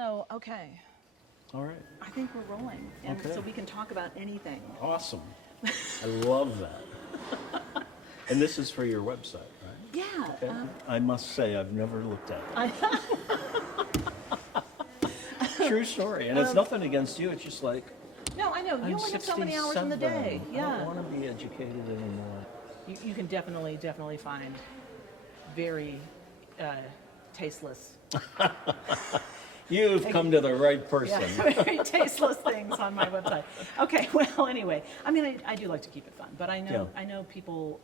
So, okay, All right. I think we're rolling. And Okay. so we can talk about anything. Awesome. I love that. And this is for your website, right? Yeah. Okay. I must say, I've never looked at it. True story. And it's nothing against you. It's just like, No, I know. You I'm only have so many hours in the 67. day. I Yeah. don't want to be educated anymore. You can definitely find very tasteless, You've come to the right person. very tasteless things on my website. Okay, well, anyway, I mean, I do like to keep it fun, but I know Yeah. I know people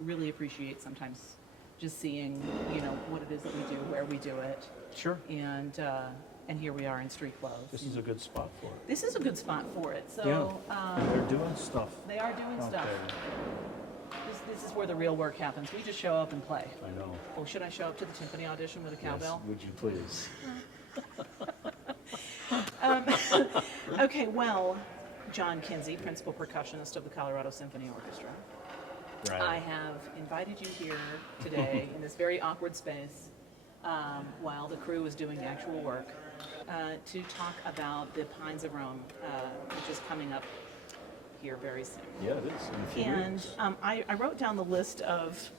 really appreciate sometimes just seeing, what it is that we do, where we do it, Sure. and here we are in street clothes. This is a good spot for it. This is a good spot for it. So They're doing stuff. they are doing out stuff. there. This is where the real work happens. We just show up and play. I know. Well, should I show up to the timpani audition with a cowbell? Yes, would you please? Okay, well, John Kinzie, principal percussionist of the Colorado Symphony Orchestra. Right. I have invited you here today in this very awkward space while the crew is doing actual work to talk about the Pines of Rome, which is coming up here very soon. Yeah, it is. In a few And weeks. I wrote down the list of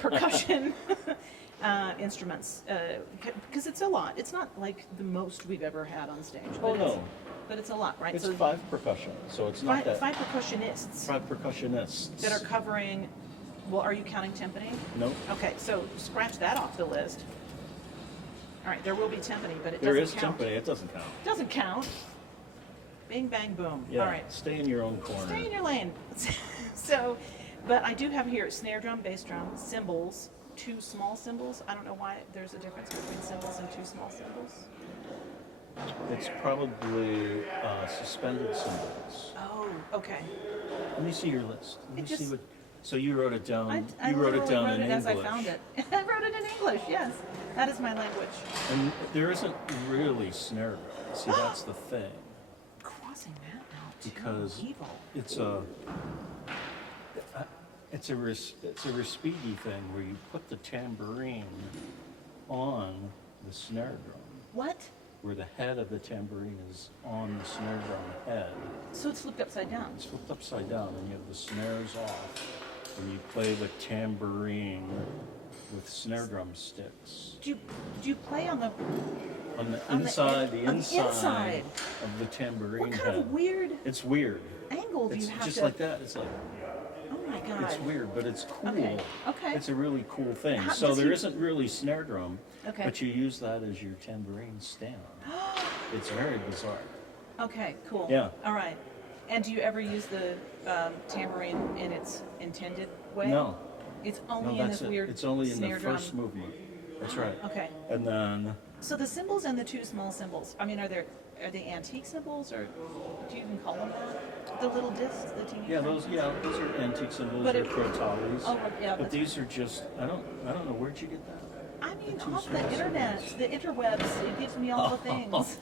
percussion instruments because it's a lot. It's not like the most we've ever had on stage. Oh, But no. but it's a lot, right? It's So 5 percussion, so it's not that. five percussionists 5 percussionists. that are covering. Well, are you counting timpani? Nope. Okay, so scratch that off the list. All right, there will be timpani, but it There doesn't is count. timpani. It doesn't count. Doesn't count. Bing, bang, boom. Yeah. All right. Stay in your own corner. Stay in your lane. So, but I do have here snare drum, bass drum, cymbals, 2 small cymbals. I don't know why there's a difference between cymbals and 2 small cymbals. It's probably suspended cymbals. Oh, okay. Let me see your list. Let me It just- see what. So you wrote it down. I you wrote it literally down wrote in it English. as I found it. I wrote it in English, yes. That is my language. And there isn't really snare drum. See, that's the thing. Crossing that out too. Because Evil. it's a Respighi thing where you put the tambourine on the snare drum, What? where the head of the tambourine is on the snare drum head. So it's flipped upside down. It's flipped upside down, and you have the snares off, and you play the tambourine with snare drum sticks. Do you play on the On the On the inside, in- the on the inside inside. of the tambourine what kind head. of weird It's weird. angle do It's you have just to like that. It's like, Oh my god. it's weird, but it's cool. Okay. Okay. It's a really cool thing. How- So does there he- isn't really snare drum, Okay. but you use that as your tambourine stand. It's very bizarre. Okay, cool. Yeah. All right. And do you ever use the tambourine in its intended way? No, It's no, only in that's this it. weird It's only in the snare drum. first movement. That's right. Okay. And then So the cymbals and the 2 small cymbals. I mean, are they antique cymbals, or do you even call them that? The little discs, the teeny. those are antique cymbals. But They're it- crotales. Oh, yeah, But but- these are just I don't know, where'd you get that? I mean, two off small the internet, the interwebs. It gives me all the things.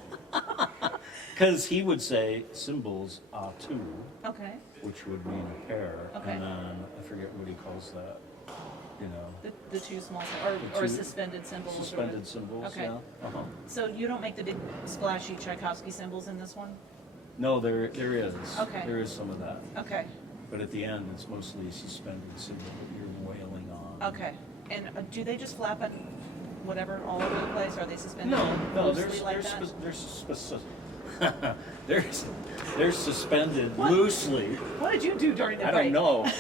Because he would say cymbals are 2, Okay. which would mean a pair, Okay. and then I forget what he calls that. You know, The 2 small cymbals, The or two suspended cymbals. or suspended what? cymbals. Okay. Yeah. Uh-huh. So you don't make the big splashy Tchaikovsky cymbals in this one? No, there is. Okay. There is some of that, Okay. but at the end, it's mostly suspended cymbal that you're wailing on. Okay. And do they just flap it, whatever, all over the place? Are they suspended No, loosely like that? there's specific. they're suspended What? loosely. What did you do during the I break? don't know.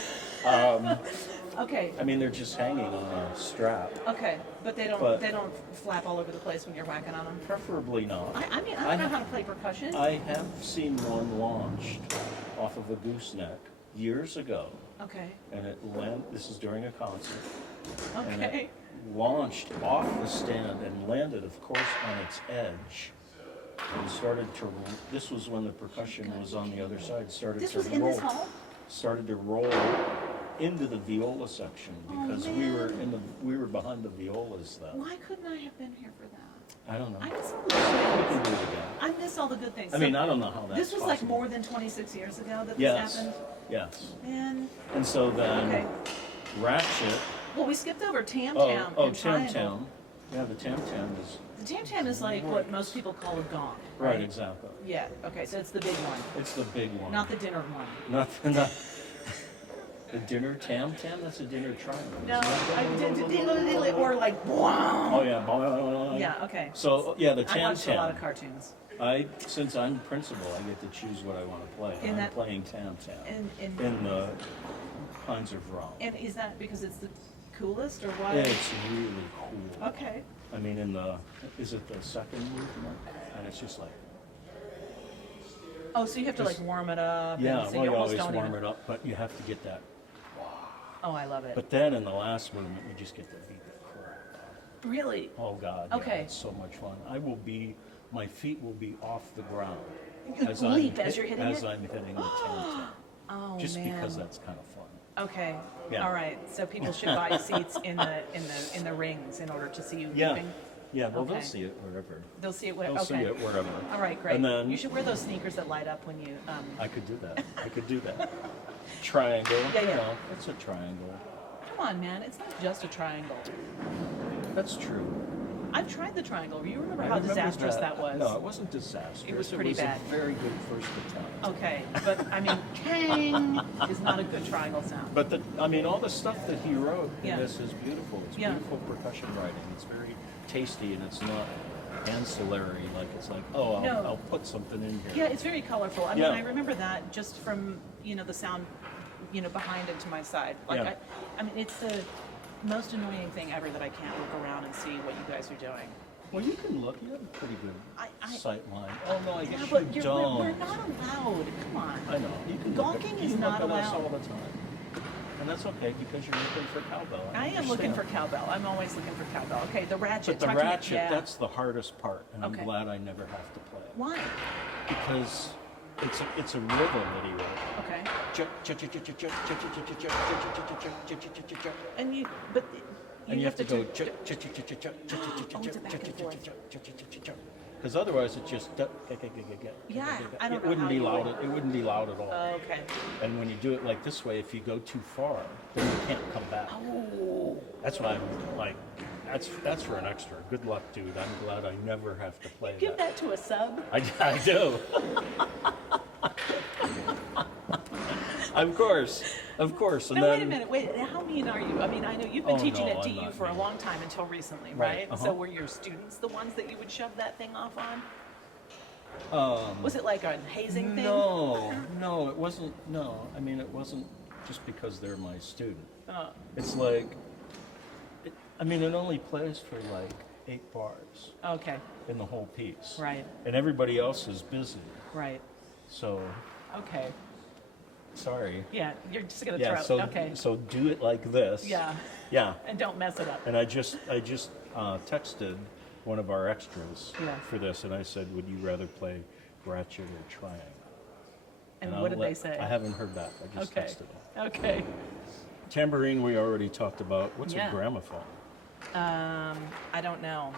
Okay. I mean, they're just hanging on a strap. Okay, but they don't But- flap all over the place when you're whacking on them. Preferably not. I mean, I don't know how to play percussion. I have seen one launched off of a gooseneck years ago, Okay. and this is during a concert, and Okay. it launched off the stand and landed, of course, on its edge, and started to. This was when the percussion was on the other side. This was in this hall? Started to roll into the viola section because man. we were behind the violas then. Why couldn't I have been here for that? I don't know. I miss all the We good can do things. it again. I miss all the good things. I mean, I don't know how that's This was like possible. more than 26 years ago that this Yes. happened. Yes. Man. And so then Okay. Ratchet. Well, we skipped over Tam Oh, Tam oh, and Tam Triangle. Tam. Yeah, the Tam Tam is The tam tam is like what most people call a gong. Right, exactly. Yeah. Okay, so it's the big one, It's the big one. not the dinner one. Not the dinner tam tam. That's a dinner triangle. No, or like wow. Oh yeah. Yeah. Okay. So yeah, the I tam watched a lot of tam. cartoons. Since I'm principal, I get to choose what I want to play. In I'm that- playing tam tam And in the Kinds of Realm. and is that because it's the coolest or why? It's really cool. Okay. I mean, is it the second movement? And it's just like, Oh, so you have to like warm it up. yeah, And so well, you you almost always don't warm even. it up, but you have to get that. Oh, I love it. But then in the last movement, you just get to beat the crap out. Really? Oh God, Okay. yeah, it's so much fun. My feet will be off the ground You leap as you're hitting it? I'm hitting the tam Oh just man. because that's kind of fun. Okay. Yeah. All right. So people should buy seats in the rings in order to see you Yeah, leaping. yeah. Well, Okay. they'll see it wherever. They'll see it. They'll see Okay. it wherever. All right. Great. And then You should wear those sneakers that light up when you. I could do that. I could do that. Triangle. Yeah, You yeah. know, it's a triangle. Come on, man. It's not just a triangle. That's true. I've tried the triangle. You remember I how remember disastrous that was? No, it wasn't disastrous. It was pretty bad. A very good first attempt. Okay, but I mean, kang is not a good triangle sound. But all the stuff that he wrote in Yeah. this is beautiful. It's Yeah. beautiful percussion writing. It's very tasty and it's not ancillary. Like it's like, oh, No. I'll put something in here. Yeah, it's very colorful. I mean, Yeah. I remember that just from the sound, behind and to my side. Like, Yeah. I mean, it's the most annoying thing ever that I can't look around and see what you guys are doing. Well, you can look. You have a pretty good I- sight line. Oh no, I guess Yeah, you but don't. we're not allowed. Come on. I know. You can Gawking is you not look at us allowed. all the time, and that's okay because you're looking for cowbell. I am looking for understand. cowbell. I'm always looking for cowbell. Okay, the ratchet. But the talk to me- ratchet, yeah. that's the hardest part, and Okay. I'm glad I never have to play it. Why? Because it's a rhythm that he wrote. Okay. And And you you have to go. Oh, it's a back and forth. Because otherwise it just. Yeah, I don't It know wouldn't how be you loud. would. It wouldn't be loud at all. Okay. And when you do it like this way, if you go too far, then you can't come back. Oh. That's why I'm like, that's for an extra. Good luck, dude. I'm glad I never have to play Give that to a sub. I do. Of course. And No, then, wait a minute. Wait, how mean are you? I mean, I know you've been Oh, teaching no, at I'm DU not for a mean. long time until recently, Right, right? So were your students the ones that you would shove that thing off on? Was it like a hazing thing? No, it wasn't. No, I mean, it wasn't just because they're my student. It's like, it only plays for like 8 bars Okay. in the whole piece. Right. And everybody else is busy. Right. So, Okay. sorry. Yeah, you're just gonna Yeah, throw. Okay. so do it like this. Yeah. Yeah. And don't mess it up. And I just texted one of our extras Yeah. for this, and I said, would you rather play ratchet or triangle? And I'll what did they let- say? I haven't heard back. I just Okay. texted them. Okay. Tambourine we already talked about. What's Yeah. a gramophone? I don't know.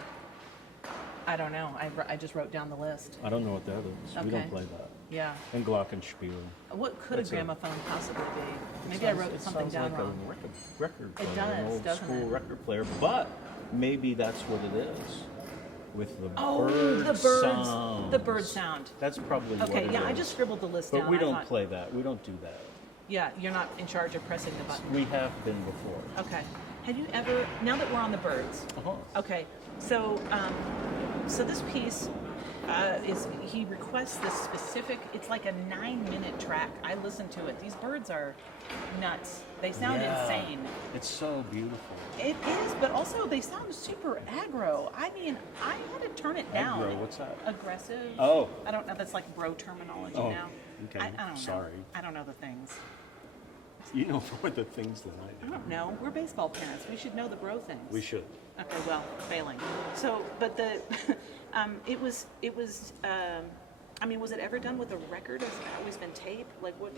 I just wrote down the list. I don't know what that is. We Okay. don't play that. Yeah. And glockenspiel. What could That's a a- gramophone possibly be? Maybe I wrote It something sounds down like wrong. a record player, does, an old doesn't school it? record player, but maybe that's what it is. With the Oh, bird the birds. sounds. The bird sound. That's probably what Okay, it yeah, I is. just scribbled the list But down. we I don't thought- play that. We don't do that. Yeah, you're not in charge of pressing the button. We have been before. Okay. Have you ever? Now that we're on the birds. Uh-huh. Okay. So, so this piece he requests this specific. It's like a 9-minute track. I listened to it. These birds are nuts. They sound Yeah. insane. It's so beautiful. It is, but also they sound super aggro. I mean, I had to turn it down. Aggro, what's that? Aggressive. Oh. I don't know. That's like bro terminology Oh, now. okay. I don't know. Sorry. I don't know the things. You know more the things than I I do. don't know. We're baseball parents. We should know the bro things. We should. Okay, well, failing. So, but the, it was. I mean, was it ever done with a record? Has it always been tape? Like, what?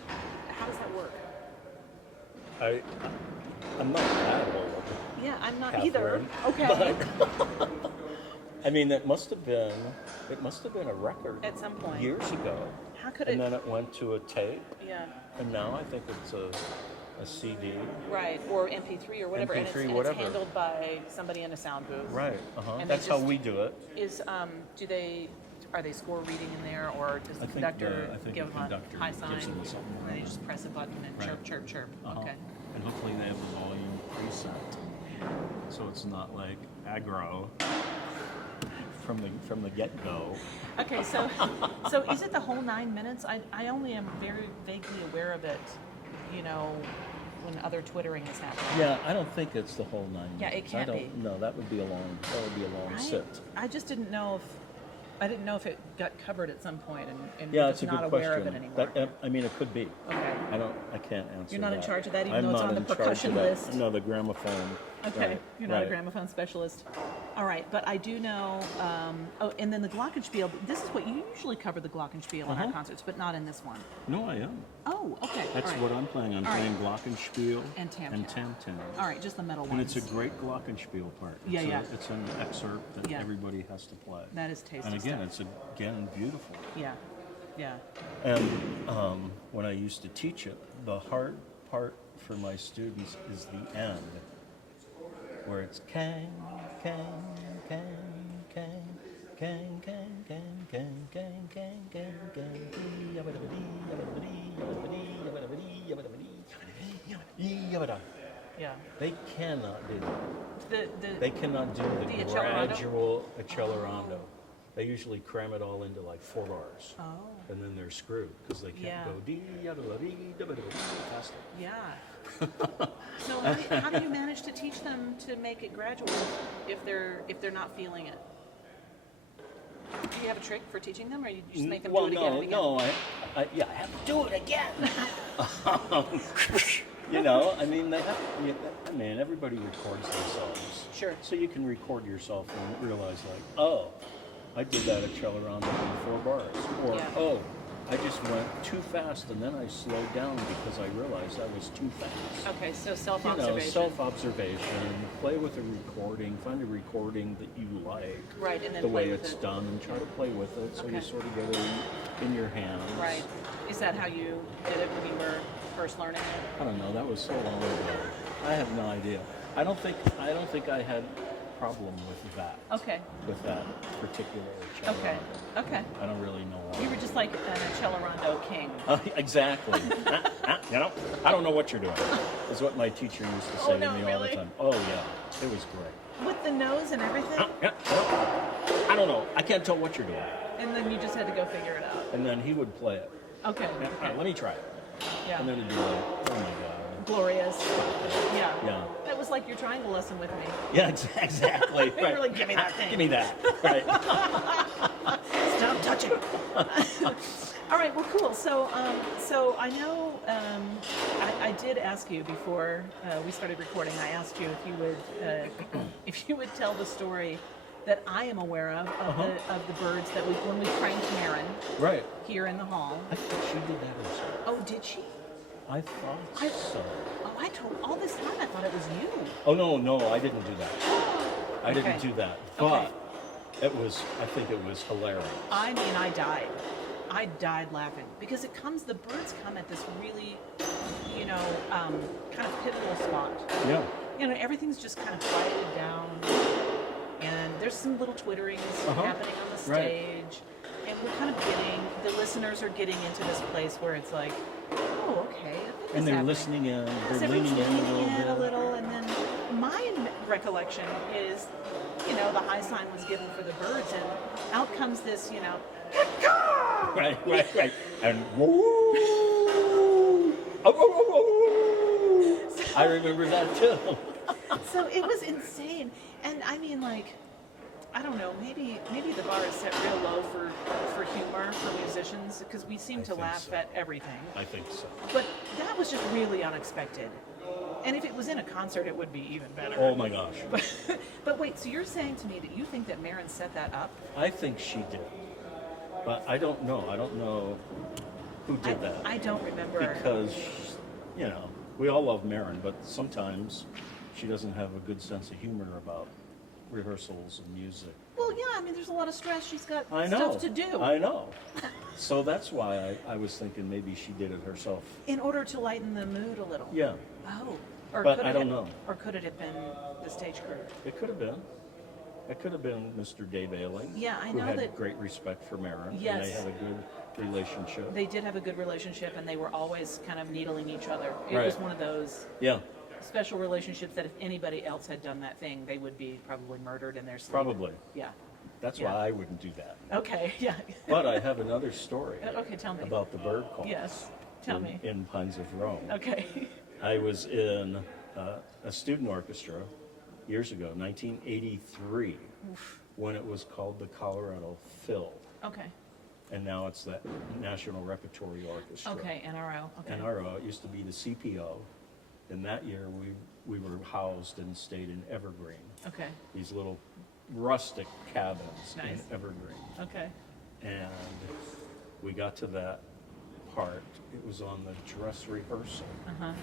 How does that work? I'm not that old. Yeah, I'm not Catherine. either. Okay. I mean, it must have been a record At some point. years ago. How could And it? then it went to a tape, Yeah. and now I think it's a a CD. Right, or MP3 or whatever, and, MP3, it's whatever. handled by somebody in a sound booth. Right. And That's they how just- we do it. Are they score reading in there, or does the I think conductor I think give the them conductor a high sign, gives them something. and then you just press a button and Right. chirp, chirp, chirp? Okay. And hopefully they have the volume preset, so it's not like aggro from the get-go. Okay, so is it the whole 9 minutes? I only am very vaguely aware of it, you know, when other twittering is happening. Yeah, I don't think it's the whole 9 minutes. Yeah, it can't be. No, that would be a long sit. I just didn't know if it got covered at some point, and Yeah, we're it's just a not good aware question. of it anymore. I mean, it could be. Okay. I can't answer. You're not in that. charge of that, even I'm though it's not on the in charge percussion of that. list? No, the gramophone. Okay, Right, you're not a right. gramophone specialist. All right, but I do know. And then the Glockenspiel. This is what you usually cover the Glockenspiel in our concerts, but not in this one. No, I am. Oh, okay. That's all right. what I'm playing. I'm All right. playing Glockenspiel And Tam and Tam. Tam Tam. All right, just the metal And ones. it's a great Glockenspiel part. Yeah, yeah. It's an excerpt that Yeah. everybody has to play. That is tasty And again, stuff. it's beautiful. Yeah, yeah. And when I used to teach it, the hard part for my students is the end, where it's kang, kang, kang, kang, kang, kang, kang, kang, kang, kang, kang, kang, Yeah. They cannot do that. They The cannot do The the accelerando? gradual accelerando. They usually cram it all into like 4 bars. oh, And then they're screwed because they can't Yeah. go dee yada la dee da ba da ba dee faster. yeah. So how do you manage to teach them to make it gradual if they're not feeling it? Do you have a trick for teaching them, or you just make them do it again and again? No, I have to do it again. You know, I mean, everybody records themselves. Sure. So you can record yourself and realize, like, oh, I did that accelerando in 4 bars, or Yeah. oh, I just went too fast and then I slowed down because I realized I was too fast. Okay, so You self-observation. know, self-observation, play with a recording, find a recording that you like, Right, and then the play way with it's it. done, and try to play with it so you Okay. sort of get it in your hands. Right. Is that how you did it when you were first learning it? I don't know, that was so long ago. I have no idea. I don't think I had a problem with that. Okay. With that particular cello. Okay. Okay. I don't really know why. You were just like an accelerando king. Exactly. You know, I don't know what you're doing, is what my teacher used to say no, to me all really? the time. Oh yeah, it was great. With the nose and everything? Yeah, I don't know. I can't tell what you're doing. And then you just had to go figure it out. And then he would play it. Okay. Yeah, Okay. let me try it. Yeah. And then it'd be like, oh my god. Glorious. Yeah. Yeah. That was like your triangle lesson with me. Yeah, exactly. You were like, give me that thing. Give me that. Right. Stop touching. All right. Well, cool. So, so I know I did ask you before we started recording. I asked you if you would tell the story that I am aware of the birds that when we pranked Marin Right. here in the hall. I thought she did that herself. Oh, did she? I thought so. Oh, I told all this time I thought it was you. Oh no, I didn't do that. I didn't Okay. do that. Okay. But I think it was hilarious. I mean, I died. I died laughing because the birds come at this really, you know, kind of pivotal spot. Yeah. You know, everything's just kind of quieted down, and there's some little twitterings happening on the Right. stage, and we're kind of the listeners are getting into this place where it's like, oh, okay. I think And it's they're happening. listening in. They're Everyone's leaning in a leaning little in a bit. little, and then my recollection is, you know, the high sign was given for the birds, and out comes this, you know, Right. And woo! Oh. I remember that too. so it was insane. And I mean, like, I don't know, maybe the bar is set real low for humor for musicians because we seem I to think laugh so. at everything. I think so. But that was just really unexpected. And if it was in a concert, it would be even better. Oh my gosh. But wait, so you're saying to me that you think that Marin set that up? I think she did. But I don't know. I don't know who did that. I don't remember. Because, you know, we all love Marin, but sometimes she doesn't have a good sense of humor about rehearsals and music. Well, yeah, I mean, there's a lot of stress. She's got I know. stuff to do. I know. So that's why I was thinking maybe she did it herself. In order to lighten the mood a little. Yeah, Oh. Or but could I it don't have- know. Or could it have been the stage crew? It could have been. It could have been Mr. Dave Ailing, Yeah, I who know had that- great respect for Marin, and Yes. they had a good relationship. They did have a good relationship, and they were always kind of needling each other. It Right. was one of those Yeah, special relationships that if anybody else had done that thing, they would be probably murdered in their sleep. probably. Yeah. That's Yeah. why I wouldn't do that. Okay. Yeah. But I have another story Okay. Tell me. about the bird call. Yes. Tell in, me. in Pines of Rome. Okay. I was in a student orchestra years ago, 1983, when it was called the Colorado Phil, Okay. and now it's the National Repertory Orchestra. Okay. NRO. Okay. NRO, it used to be the CPO, and that year we were housed and stayed in Evergreen, Okay. these little rustic cabins Nice. in Evergreen. Okay. And we got to that part, it was on the dress rehearsal, Uh-huh.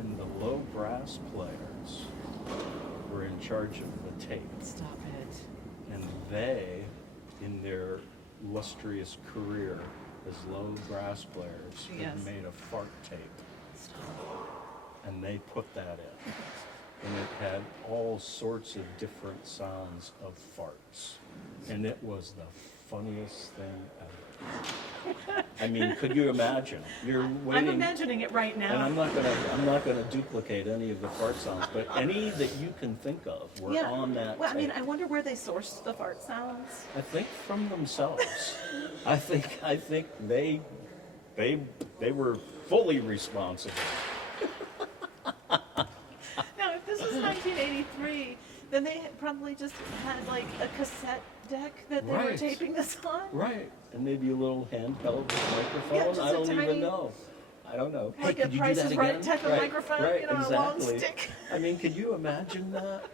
and the low brass players were in charge of the tape, Stop it. and they, in their illustrious career as low brass players, Yes. had made a fart tape, Stop. and they put that in. And it had all sorts of different sounds of farts. And it was the funniest thing ever. I mean, could you imagine? You're waiting. I'm imagining it right now. And I'm not gonna duplicate any of the fart sounds, but any that you can think of were on that Well, I mean, tape. I wonder where they sourced the fart sounds. I think from themselves. I think they were fully responsible. Now, if this was 1983, then they had probably just had like a cassette deck that they were Right. taping this on. Right. And maybe a little handheld microphone. Yeah, just I a don't tiny- even know. I don't know. Like Hey, a could you Price do that is Right again? type of Right, microphone, right, you know, exactly. a long stick. I mean, could you imagine that?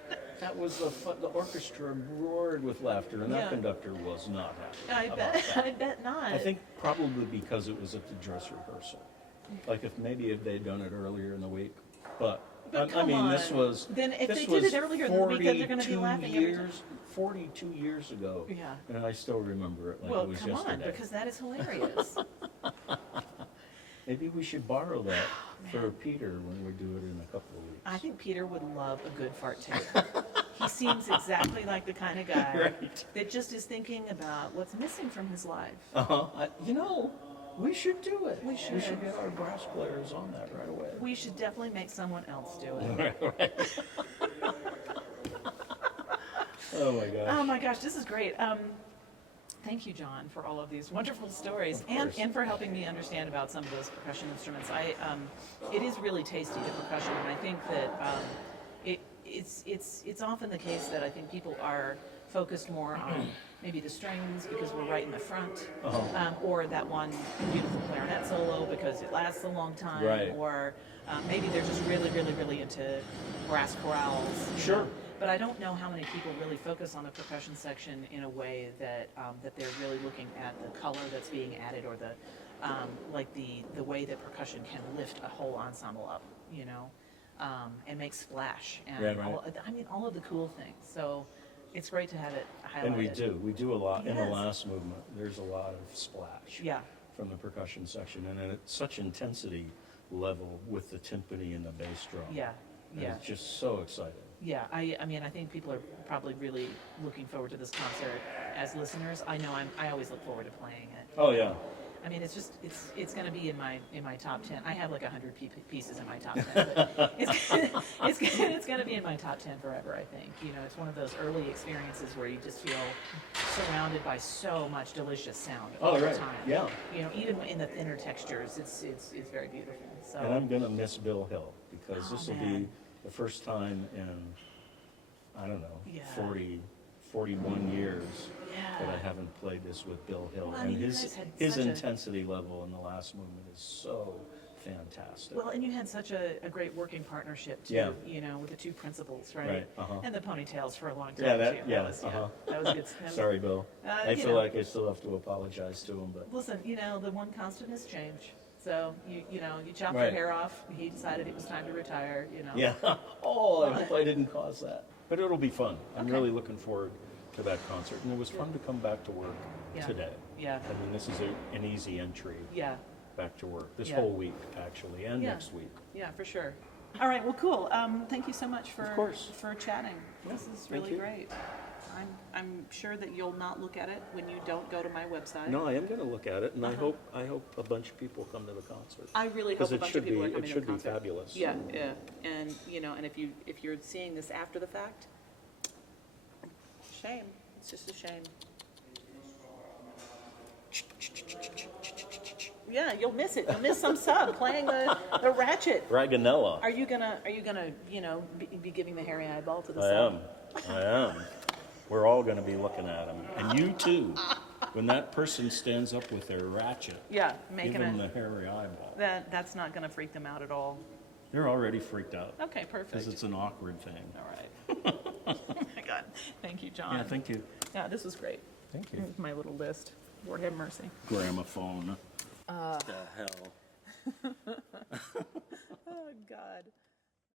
That was the orchestra roared with laughter, and Yeah. that conductor was not happy. I about bet. that. I bet not. I think probably because it was at the dress rehearsal. Like if they'd done it earlier in the week, but I come mean, this on. was Then if this they did was it earlier in the weekend, they're gonna be 42 laughing every time. 42 years ago. Yeah. And I still remember it like Well, it was come yesterday. on, because that is hilarious. Maybe we should borrow that for man. Peter when we do it in a couple of weeks. I think Peter would love a good fart tape. He seems exactly like the kind of guy Right. that just is thinking about what's missing from his life. You know, we should do it. We should. get our brass players on that right away. We should definitely make someone else do it. Oh my gosh. Oh my gosh, this is great. Thank you, John, for all of these wonderful stories Of and, course. and for helping me understand about some of those percussion instruments. It is really tasty, the percussion, and I think that it's often the case that I think people are focused more on maybe the strings because we're right in the front, or that one beautiful clarinet solo because it lasts a long time, Right. or maybe they're just really, really, really into brass chorales. you Sure. know. But I don't know how many people really focus on the percussion section in a way that that they're really looking at the color that's being added, or the like the way that percussion can lift a whole ensemble up, you know, and make splash, and Yeah, right. all of the cool things. So it's great to have it highlighted. And we do a lot in the Yes. last movement. There's a lot of splash Yeah. from the percussion section, and it's such intensity level with the timpani and the bass drum. Yeah. And Yeah. It's just so exciting. Yeah, I mean, I think people are probably really looking forward to this concert as listeners. I know I always look forward to playing it. Oh yeah. I mean, it's going to be in my top 10. I have like 100 pieces in my top 10, but it's going to be in my top 10 forever. I think, you know, it's one of those early experiences where you just feel surrounded by so much delicious sound all the right. time. Yeah. You know, even in the thinner textures, it's very beautiful. So And I'm gonna miss Bill Hill because Oh, this will man. be the first time in, I don't know, Yeah. 41 years that I yeah. haven't played this with Bill Hill. Well, I And mean, you his guys had his such a- intensity level in the last movement is so fantastic. Well, and you had such a great working partnership too, Yeah. you know, with the two principals, right? Right, uh-huh. And the ponytails for a long time Yeah, too. yeah, was, uh-huh. that was good. That was- Sorry, Bill. I you feel know. like I still have to apologize to him, but Listen, you know, the one constant is change. So you know, you chopped your Right. hair off. He decided it was time to retire. You know. yeah. Oh, I hope I didn't cause that. But it'll be fun. I'm Okay. really looking forward to that concert, and it was fun to come back to work Yeah. today. Yeah. I mean, this is an easy entry Yeah. back to work this Yeah. whole week, actually, and Yeah. next week. Yeah, for sure. All right, well, cool. Thank you so much Of course. for chatting. This is thank really you. great. I'm sure that you'll not look at it when you don't go to my website. No, I am going to look at it, and Uh-huh. I hope a bunch of people come to the concert. I really hope Because a it bunch should of people be are coming it to should the be concert. fabulous. Yeah, yeah. And and if you're seeing this after the fact, shame. It's just a shame. Yeah, you'll miss it. You'll miss some sub playing the ratchet. Raganella. Are you gonna be giving the hairy eyeball to the I sub? am. We're all going to be looking at him, and you too. When that person stands up with their ratchet, Yeah, give making them the it. hairy eyeball. That's not gonna freak them out at all. They're already freaked out Okay, perfect. because it's an awkward thing. All right. Oh my God. Thank you, John. Yeah, thank you. Yeah, this was great. Thank you. Here's my little list. Lord have mercy. Gramophone. The hell. Oh God.